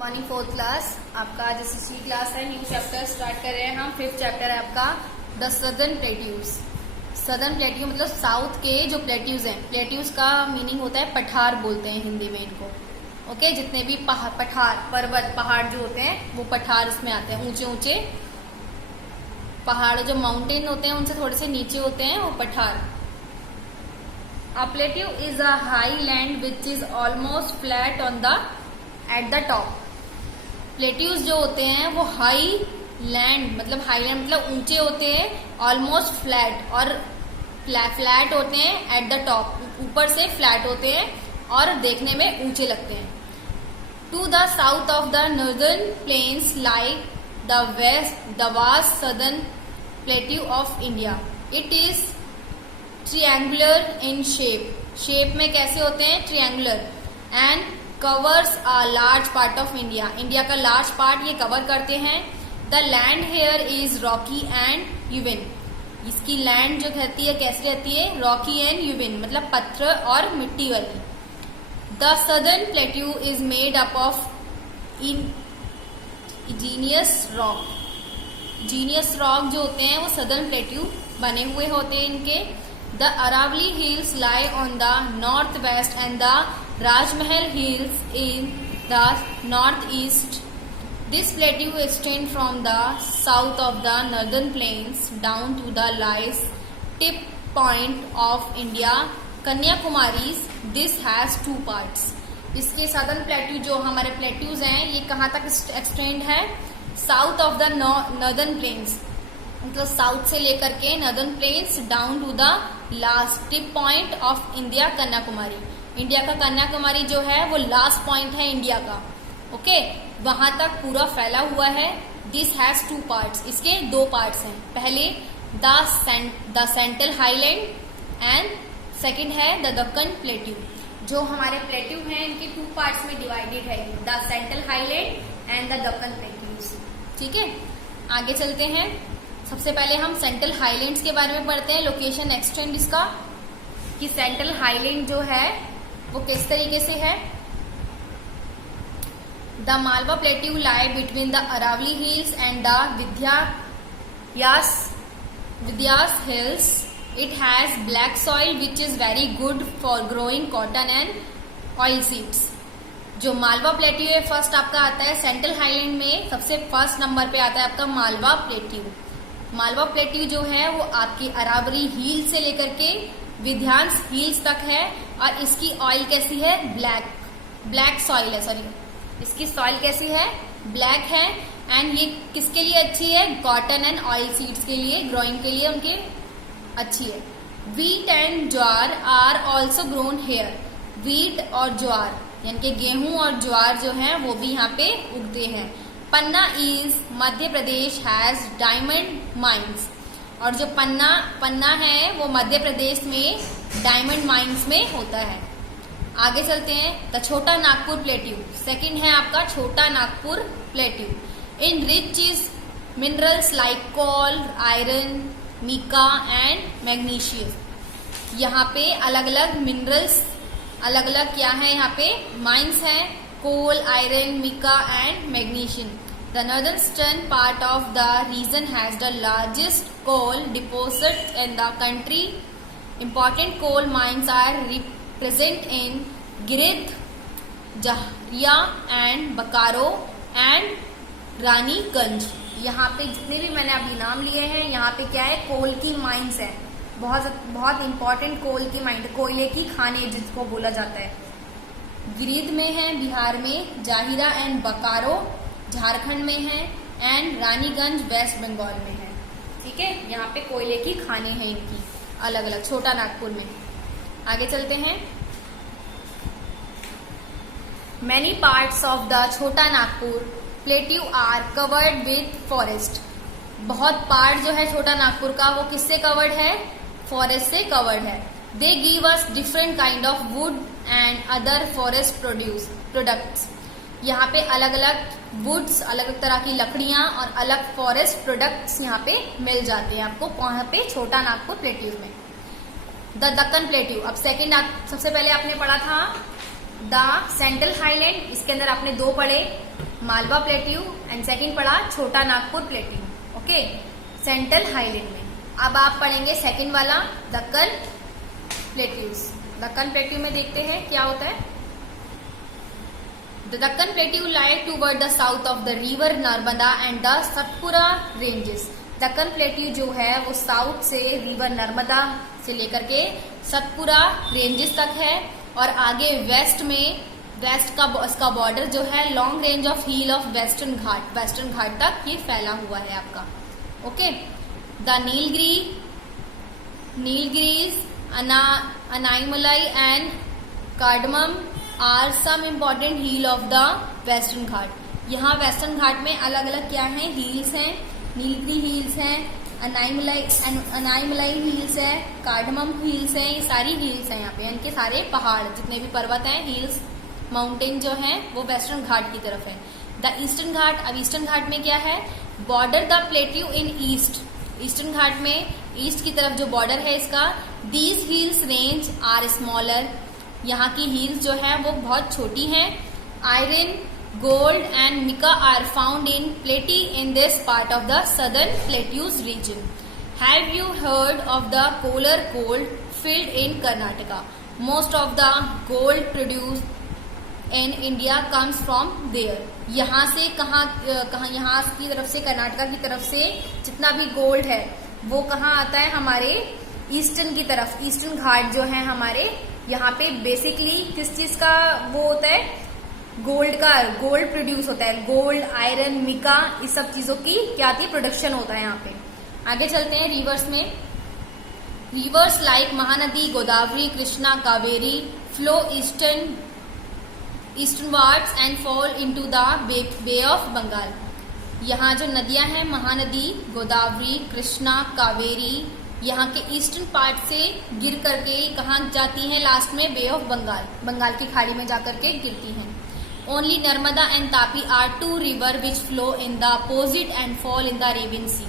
Morning fourth class आपका आज SSC class है। न्यू चैप्टर स्टार्ट कर रहे हैं हम। फिफ्थ चैप्टर है आपका the southern plateaus. Southern plateau मतलब साउथ के जो प्लेट्यूज हैं। प्लेट्यूज का मीनिंग होता है पठार, बोलते हैं हिंदी में इनको। ओके, जितने भी पठार, पर्वत, पहाड़ जो होते हैं वो पठार इसमें आते हैं। ऊंचे ऊंचे पहाड़ जो माउंटेन होते हैं उनसे थोड़े से नीचे होते हैं वो पठार। A plateau is a high land which is almost flat on the at the top. Plateaus जो होते हैं वो हाई लैंड मतलब ऊंचे होते हैं, ऑलमोस्ट फ्लैट और फ्लैट होते हैं एट द टॉप, ऊपर से फ्लैट होते हैं और देखने में ऊंचे लगते हैं। To the south of the northern plains like the vast southern plateau of India. It is triangular in shape में कैसे होते हैं? Triangular. And covers a large part of India. India का लार्ज पार्ट ये कवर करते हैं। The land here is rocky and uneven. इसकी land जो कहती है कैसी रहती है? रॉकी एंड यूविन, मतलब पत्थर और मिट्टी वाली। The southern plateau is made up of genius rock. Genius rock जो होते हैं वो सदर्न प्लेट्यू बने हुए होते हैं इनके। The Aravali hills lie on the north west and the Rajmahal Hills in the northeast. This plateau extends from the south of the northern plains down to the lies tip point of India, Kanyakumari. This has two parts. इसके southern plateau जो हमारे plateaus हैं ये कहाँ तक extend है? South of the northern plains, मतलब south से लेकर के northern plains down to the last tip point of India, Kanyakumari. India का कन्याकुमारी जो है वो लास्ट पॉइंट है इंडिया का। ओके, वहां तक पूरा फैला हुआ है। This has two parts. इसके दो पार्ट्स हैं। पहले the central highland and second है द दक्कन प्लेट्यू। जो हमारे प्लेट्यू हैं इनके टू पार्ट्स में डिवाइडेड है, the central highland and the Deccan plateaus. ठीक है, आगे चलते हैं। सबसे पहले हम सेंट्रल हाईलैंड्स के बारे में पढ़ते हैं। लोकेशन एक्सटेंड इसका कि सेंट्रल हाईलैंड जो है वो किस तरीके से है। The Malwa plateau lie between the Aravali hills and the Vindhyas hills. It has black soil which is very good for growing cotton and oil seeds. जो मालवा प्लेट्यू है फर्स्ट आपका आता है सेंट्रल हाईलैंड में। सबसे फर्स्ट नंबर पे आता है आपका मालवा प्लेट्यू। मालवा प्लेट्यू जो है वो आपकी अरावली हिल से लेकर के विध्यांस हिल्स तक है और इसकी ऑयल कैसी है? ब्लैक सॉइल है। सॉरी, इसकी सॉइल कैसी है? ब्लैक है। एंड ये किसके लिए अच्छी है? कॉटन एंड ऑयल सीड्स के लिए, ग्रोइंग के लिए उनके अच्छी है। Wheat and jowar are also grown here. Wheat और ज्वार यानी कि गेहूं और ज्वार जो है वो भी यहाँ पे उगते हैं। Panna is Madhya Pradesh has diamond mines. और जो पन्ना है वो मध्य प्रदेश में डायमंड माइंस में होता है। आगे चलते हैं। The Chota Nagpur plateau second है आपका Chota Nagpur plateau. In rich is minerals like coal, iron, mica and magnesium. यहाँ पे अलग अलग मिनरल्स, अलग अलग क्या है यहाँ पे? माइंस है, coal, iron, mica and magnesium. The northern part of the region has the largest coal deposit in the country. Important coal mines are present in Giridh, Jahria and Bokaro and Raniganj. यहाँ पे जितने भी मैंने अभी नाम लिए हैं यहाँ पे क्या है? कोल की माइंस है। बहुत इंपॉर्टेंट कोल की माइन, कोयले की खाने जिसको बोला जाता है। गिरिध में है बिहार में, जाहिरा एंड बकारो झारखंड में है एंड रानीगंज वेस्ट बंगाल में है। ठीक है, यहाँ पे कोयले की खाने हैं इनकी अलग अलग, छोटा नागपुर में। आगे चलते हैं। Many parts of the Chota Nagpur plateau are covered with forest. बहुत पार्ट जो है छोटा नागपुर का वो किससे कवर्ड है? फॉरेस्ट से कवर्ड है। They give us different kind of would and other forest products. यहाँ पे अलग अलग वुड्स, अलग अलग तरह की लकड़ियां और अलग फॉरेस्ट प्रोडक्ट्स यहाँ पे मिल जाते हैं आपको वहां पे छोटा नागपुर प्लेट्यू में। The Deccan plateau. अब सेकंड, सबसे पहले आपने पढ़ा था द सेंट्रल हाईलैंड, इसके अंदर आपने दो पढ़े। मालवा प्लेट्यू एंड सेकंड पढ़ा छोटा Nagpur plateau, okay, central highland में। अब आप पढ़ेंगे सेकंड वाला दक्कन प्लेट्यूज। दक्कन प्लेट्यू में देखते हैं क्या होता है। The Deccan plateau lie toward the south of the river Narmada and the Satpura ranges. Deccan plateau जो है वो साउथ से रिवर नर्मदा से लेकर के सतपुरा रेंजेस तक है, और आगे वेस्ट में वेस्ट का इसका बॉर्डर जो है long range of hill of western Ghat तक ये फैला हुआ है आपका, okay. The Nilgiris, Anaimalai and cardamom are some important hill of the western Ghat. यहाँ वेस्टर्न घाट में अलग अलग क्या है, हिल्स हैं, नीलगिरी हिल्स हैं, अनाईमलाई हिल्स है, कार्डमम हिल्स हैं, ये सारी हिल्स हैं यहाँ पे, इनके सारे पहाड़ जितने भी पर्वत हैं, हिल्स माउंटेन जो है वो वेस्टर्न घाट की तरफ है। द ईस्टर्न घाट, अब ईस्टर्न घाट में क्या है, border the plateau in east. Eastern Ghat में ईस्ट की तरफ जो बॉर्डर है इसका, these hills range are smaller, यहाँ की हिल्स जो है वो बहुत छोटी हैं। Iron, gold and mica are found in plenty in this part of the southern plateaus region. Have you heard of the Kolar gold field in Karnataka? Most of the gold produce in India comes from there. यहाँ से कहाँ यहाँ की तरफ से, कर्नाटका की तरफ से जितना भी गोल्ड है वो कहाँ आता है, हमारे ईस्टर्न की तरफ। ईस्टर्न घाट जो है हमारे यहाँ पे बेसिकली किस चीज का वो होता है, गोल्ड प्रोड्यूस होता है। गोल्ड, आयरन, मिका, इस सब चीजों की क्या आती है, प्रोडक्शन होता है यहाँ पे। आगे चलते हैं रिवर्स में। Rivers like Mahanadi, Godavari, Krishna, Kaveri flow easternwards and fall into the bay of Bengal. यहाँ जो नदियां हैं, महानदी, गोदावरी, कृष्णा, कावेरी, यहाँ के ईस्टर्न पार्ट से गिर करके कहाँ जाती हैं, लास्ट में बे ऑफ बंगाल की खाड़ी में जाकर के गिरती हैं। Only Narmada and Tapi are two river which flow in the opposite and fall in the Arabian sea.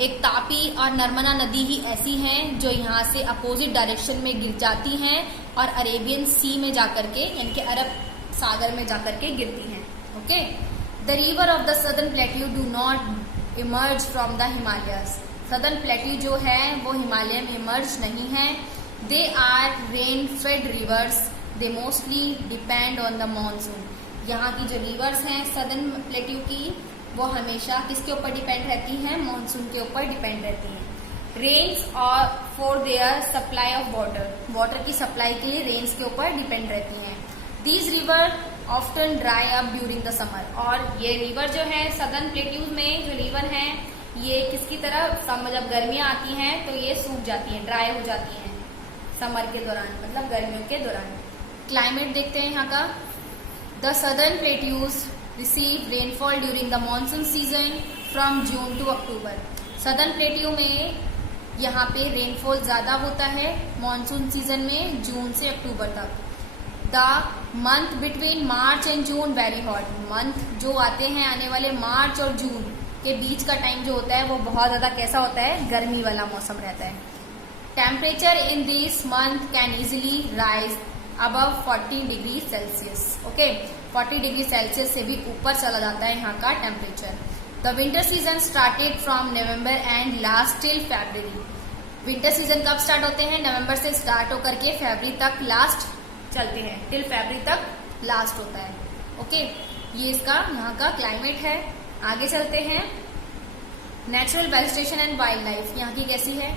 एक तापी और नर्मदा नदी ही ऐसी हैं जो यहाँ से अपोजिट डायरेक्शन में गिर जाती हैं और अरेबियन सी में जाकर के, यानी कि अरब सागर में जाकर के गिरती हैं, okay. The river of the southern plateau do not emerge from the Himalayas. Southern plateau जो है वो हिमालय में इमर्ज नहीं है। They are rain fed rivers, they mostly depend on the monsoon. यहाँ की जो रिवर्स हैं सदर्न प्लेट्यू की, वो हमेशा किसके ऊपर डिपेंड रहती हैं, मानसून के ऊपर डिपेंड रहती हैं। रेन्स और for their supply of water की सप्लाई के लिए रेन्स के ऊपर डिपेंड रहती हैं। These river often dry up during the summer. और ये रिवर जो है सदर्न प्लेट्यूज में जो रिवर हैं, ये किसकी तरह, समर जब गर्मियां आती हैं तो ये सूख जाती हैं, ड्राई हो जाती हैं समर के दौरान, मतलब गर्मियों के दौरान। क्लाइमेट देखते हैं यहाँ का। The southern plateaus receive rainfall during the monsoon season from June to October. Southern plateau में यहाँ पे रेनफॉल ज्यादा होता है मानसून सीजन में, जून से अक्टूबर तक। The month between March and June very hot. Month जो आते हैं आने वाले मार्च और जून के बीच का टाइम जो होता है वो बहुत ज्यादा कैसा होता है, गर्मी वाला मौसम रहता है। Temperature in this month can easily rise above 40 degree Celsius, okay. 40 degree Celsius से भी ऊपर चला जाता है यहाँ का temperature. The winter season started from November and last till February. Winter season कब स्टार्ट होते हैं, नवंबर से स्टार्ट होकर के फरवरी तक लास्ट चलते हैं, टिल फरवरी तक लास्ट होता है, ओके। ये इसका यहाँ का क्लाइमेट है। आगे चलते हैं। Natural vegetation and wildlife यहाँ की कैसी है।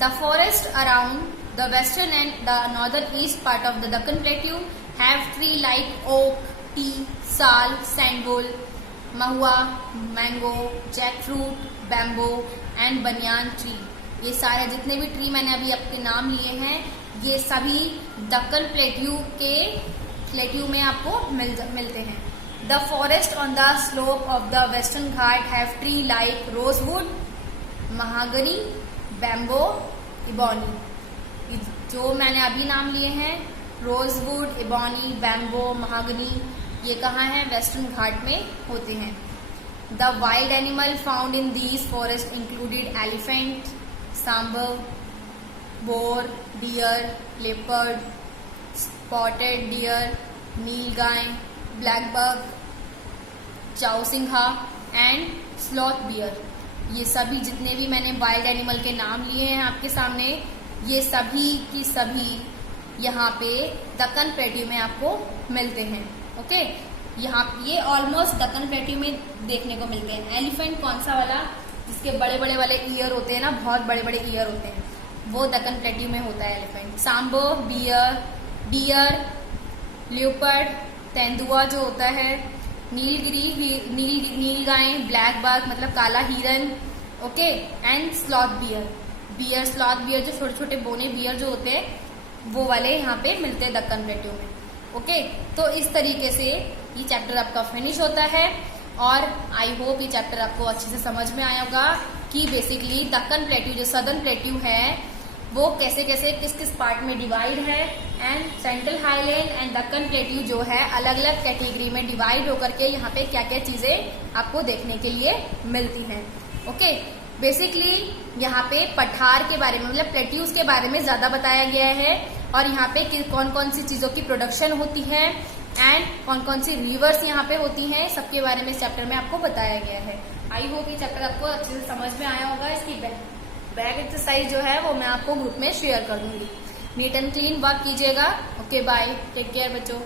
The forest around the western and the northern east part of the Deccan plateau have tree like oak, teak, sal, sandalwood, mahua, mango, jackfruit, bamboo and banyan tree. ये सारे जितने भी tree मैंने अभी आपके नाम लिए हैं, ये सभी दक्कन प्लेट्यू में आपको मिलते हैं। The forest on the slope of the western Ghat have tree like rosewood, mahogany, bamboo, ebony. जो मैंने अभी नाम लिए हैं, रोजवुड, इबोनी, बैम्बो, महागनी, ये कहाँ है, वेस्टर्न घाट में होते हैं। The wild animal found in these forest included elephant, sambar, boar, deer, leopard, spotted deer, nilgai, black buck, chousingha and sloth bear. ये सभी जितने भी मैंने वाइल्ड एनिमल के नाम लिए हैं आपके सामने, ये सभी की सभी यहाँ पे दक्कन प्लेट्यू में आपको मिलते हैं। ओके, यहाँ ये ऑलमोस्ट दक्कन प्लेट्यू में देखने को मिलते हैं। एलिफेंट कौन सा वाला, जिसके बड़े बड़े वाले ईयर होते हैं ना, बहुत बड़े बड़े ईयर होते हैं, वो दक्कन प्लेट्यू में होता है एलिफेंट। सांबो बियर, लियोपर्ड, तेंदुआ जो होता है, नील गाय, ब्लैक बग मतलब काला हिरन, okay, and sloth beer sloth bear जो छोटे छोटे बोने बियर जो होते हैं वो वाले यहाँ पे मिलते हैं दक्कन प्लेट्यू में। ओके, तो इस तरीके से ये चैप्टर आपका फिनिश होता है और आई होप ये चैप्टर आपको अच्छे से समझ में आया होगा कि बेसिकली दक्कन प्लेट्यू जो सदर्न प्लेट्यू है वो कैसे कैसे किस किस पार्ट में डिवाइड है, and central highland and Deccan plateau जो है अलग अलग कैटेगरी में डिवाइड होकर के यहाँ पे क्या क्या चीजें आपको देखने के लिए मिलती हैं। ओके, बेसिकली यहाँ पे पठार के बारे में मतलब प्लेट्यूज के बारे में ज्यादा बताया गया है और यहाँ पे कौन कौन सी चीजों की प्रोडक्शन होती है एंड कौन कौन सी रिवर्स यहाँ पे होती हैं, सबके बारे में इस चैप्टर में आपको बताया गया है। आई होप ये चैप्टर आपको अच्छे से समझ में आया होगा। इसकी बैक एक्सरसाइज जो है वो मैं आपको ग्रुप में शेयर कर दूंगी। नीट एंड क्लीन वर्क कीजिएगा। ओके, बाय, टेक केयर बच्चों।